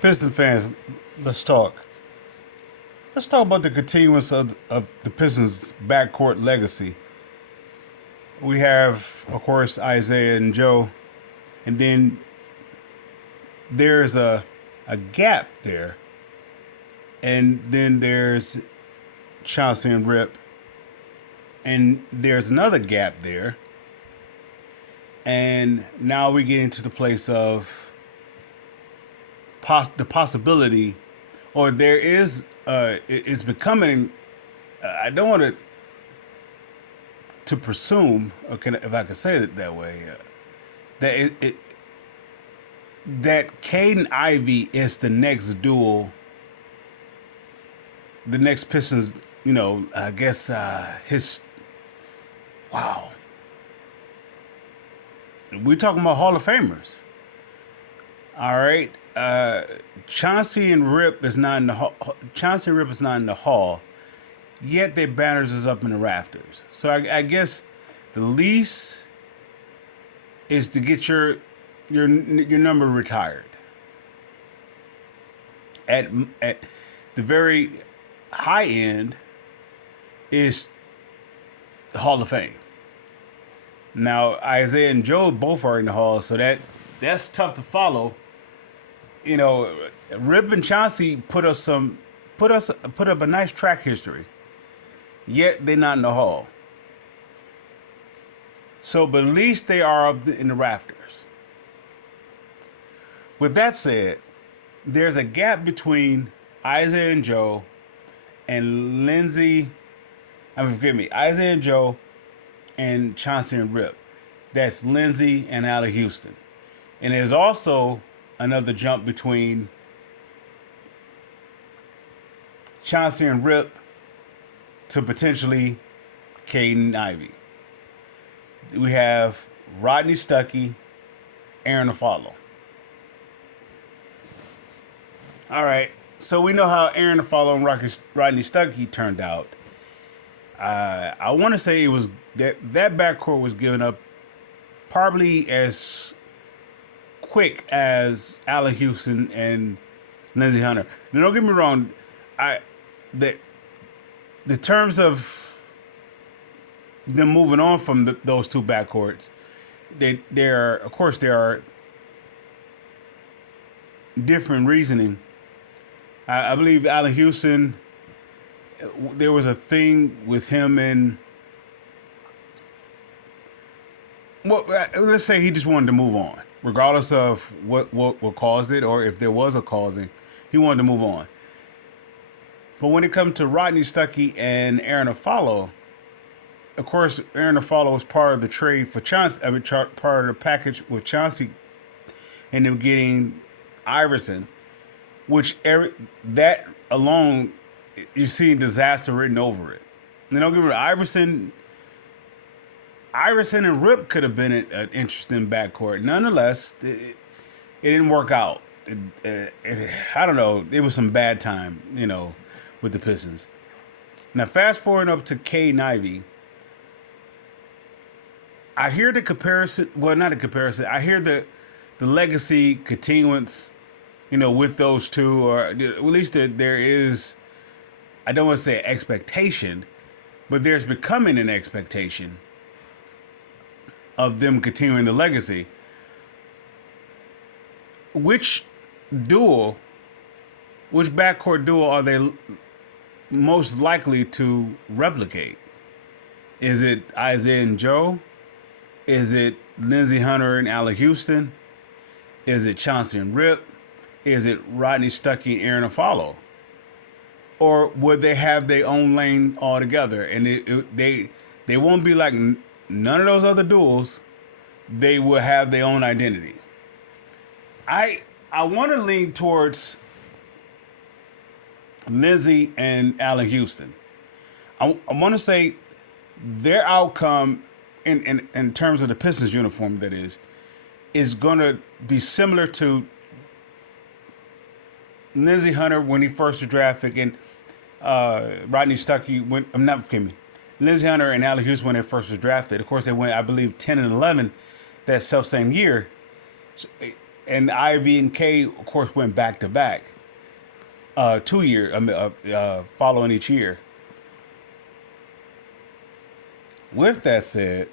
Piston fans, let's talk. Let's talk about the continuance of the Pistons' backcourt legacy. We have, of course, Isaiah and Joe, and then there's a gap there, and then there's Chauncey and Rip, and there's another gap there, and now we get into the place of the possibility, or there is, it's becoming. I don't want to presume, or if I could say it that way, that that Caden Ivy is the next duel, the next Pistons. I guess his. Wow, we're talking about Hall of Famers. All right, Chauncey and Rip is not in the hall. Chauncey and Rip is not in the hall. Yet their banners is up in the rafters. So I guess the least is to get your number retired at at the very high end is the Hall of Fame. Now Isaiah and Joe both are in the Hall, so that's tough to follow. You know, Rip and Chauncey put up a nice track history. Yet they're not in the Hall. So, but at least they are up in the rafters. With that said, there's a gap between Isaiah and Joe and Lindsey. I mean, forgive me, Isaiah and Joe and Chauncey and Rip. That's Lindsey and Allie Houston. And there's also another jump between Chauncey and Rip to potentially Caden Ivy. We have Rodney Stuckey, Aaron Afalo. All right, so we know how Aaron Afalo and Rodney Stuckey turned out. I want to say it was that backcourt was given up probably as quick as Allen Houston and Lindsey Hunter. Now, don't get me wrong, I the the terms of them moving on from those two backcourts, there are, of course, there are different reasoning. I believe Allen Houston, there was a thing with him and, well, let's say he just wanted to move on, regardless of what caused it, or if there was a causing, he wanted to move on. But when it comes to Rodney Stuckey and Aaron Afalo, of course, Aaron Afalo was part of the trade for Chauncey. I mean, part of the package with Chauncey and them getting Iverson, which that alone, you see disaster written over it. You know, give me Iverson and Rip could have been an interesting backcourt. Nonetheless, it didn't work out. I don't know. It was some bad time, with the Pistons. Now, fast forward up to Caden Ivy. I hear the comparison. Well, not a comparison. I hear the legacy continuance, with those two, or at least there is. I don't want to say expectation, but there's becoming an expectation of them continuing the legacy. Which duel, which backcourt duel are they most likely to replicate? Is it Isaiah and Joe? Is it Lindsey Hunter and Allen Houston? Is it Chauncey and Rip? Is it Rodney Stuckey and Aaron Afalo? Or would they have their own lane altogether? And they won't be like none of those other duels. They will have their own identity. I want to lean towards Lindsey and Allen Houston. I want to say their outcome in terms of the Pistons uniform, that is going to be similar to Lindsey Hunter when he first was drafted, and Rodney Stuckey when I'm not kidding me. Lindsey Hunter and Allen Houston when they first was drafted. Of course, they went, I believe, 10 and 11 that self same year. So, and Ivy and K, of course, went back to back, 2 year, following each year. With that said,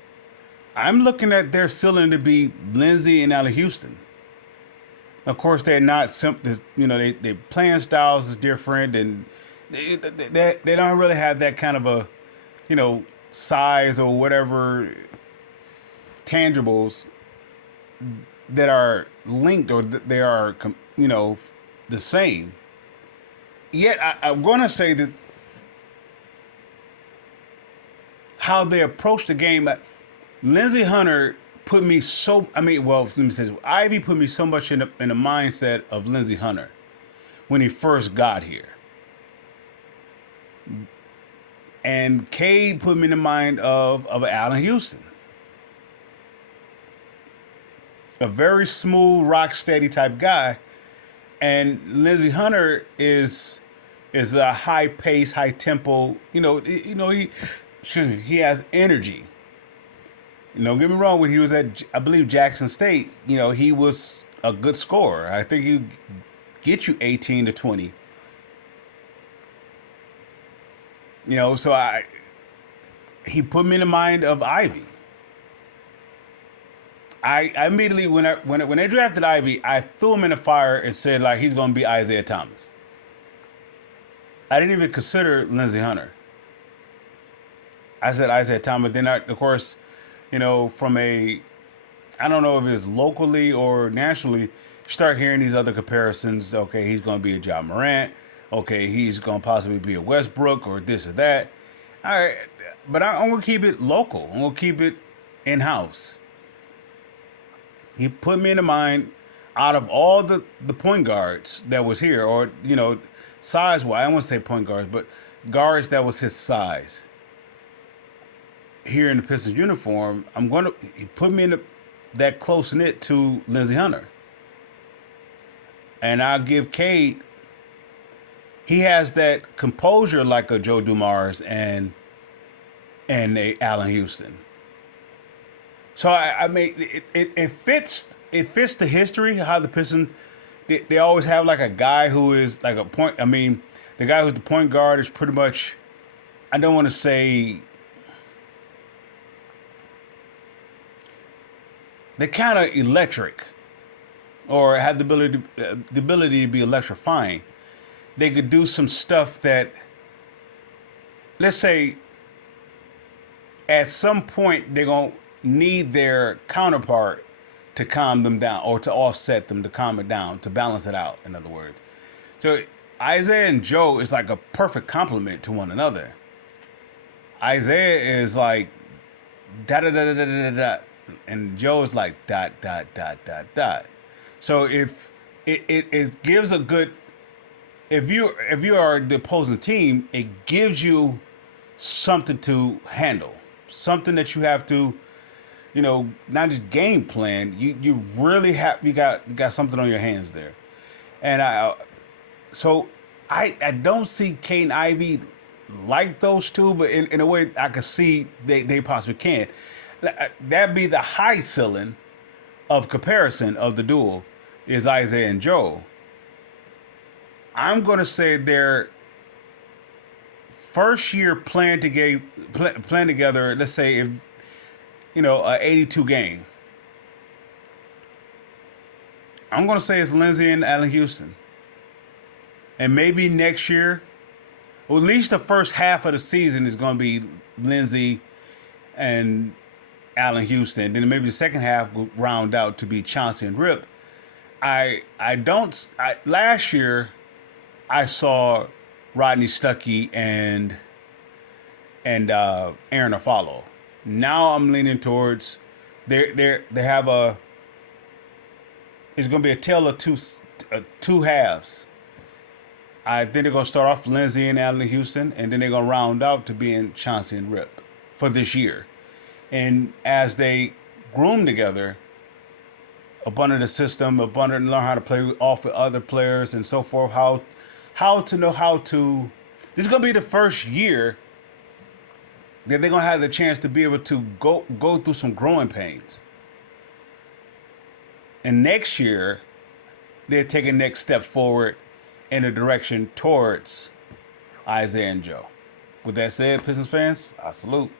I'm looking at their ceiling to be Lindsey and Allen Houston. Of course, they're not simple. You know, they playing styles is different, and they don't really have that kind of a, you know, size or whatever tangibles that are linked or they are, you know, the same. Yet I'm going to say that how they approach the game. Lindsey Hunter put me so. I mean, well, let me say this. Ivy put me so much in the mindset of Lindsey Hunter when he first got here, and Cade put me in the mind of Allen Houston, a very smooth, rock steady type guy, and Lindsey Hunter is a high pace, high tempo. He, excuse me, he has energy. Don't get me wrong. When he was at, I believe, Jackson State, he was a good scorer. I think he get you 18 to 20. So he put me in the mind of Ivy. I immediately when they drafted Ivy, I threw him in the fire and said like he's going to be Isaiah Thomas. I didn't even consider Lindsey Hunter. I said Isaiah Thomas. Then of course, from I don't know if it's locally or nationally, start hearing these other comparisons. Okay, he's going to be a John Morant. Okay, he's going to possibly be a Westbrook or this or that. All right, but I'm going to keep it local. I'm going to keep it in-house. He put me in the mind out of all the point guards that was here, or, size-wise, I don't want to say point guards, but guards that was his size. Here in the Pistons uniform, he put me in that close-knit to Lindsey Hunter. And I'll give Cade, he has that composure like a Joe Dumars and a Allen Houston. So I mean it fits the history how the Pistons they always have like a guy who is like a point. I mean, the guy who's the point guard is pretty much, I don't want to say, they're kind of electric or have the ability to be electrifying. They could do some stuff that, let's say, at some point they're going to need their counterpart to calm them down or to offset them, to calm it down, to balance it out, in other words. So Isaiah and Joe is like a perfect complement to one another. Isaiah is like da da da da da da da, and Joe is like dot dot dot dot dot. So if it gives a good, if you are the opposing team, it gives you something to handle, something that you have to, not just game plan. You really have, you got something on your hands there, and I don't see Kate and Ivy like those two, but in a way I could see they possibly can. That'd be the high ceiling of comparison of the duel is Isaiah and Joe. I'm gonna say their first year playing together. Let's say if a 82 game. I'm gonna say it's Lindsey and Allen Houston, and maybe next year, or at least the first half of the season is gonna be Lindsey and Allen Houston. Then maybe the second half will round out to be Chauncey and Rip. Last year I saw Rodney Stuckey and Aaron Afalo. Now I'm leaning towards they have it's gonna be a tale of two halves. I think they're gonna start off Lindsey and Allen Houston, and then they're gonna round out to being Chauncey and Rip for this year. And as they groom together, up under the system, up under and learn how to play off with other players and so forth, how to know how to. This is gonna be the first year that they're gonna have the chance to be able to go through some growing pains. And next year, they're taking next step forward in the direction towards Isaiah and Joe. With that said, Pistons fans, I salute.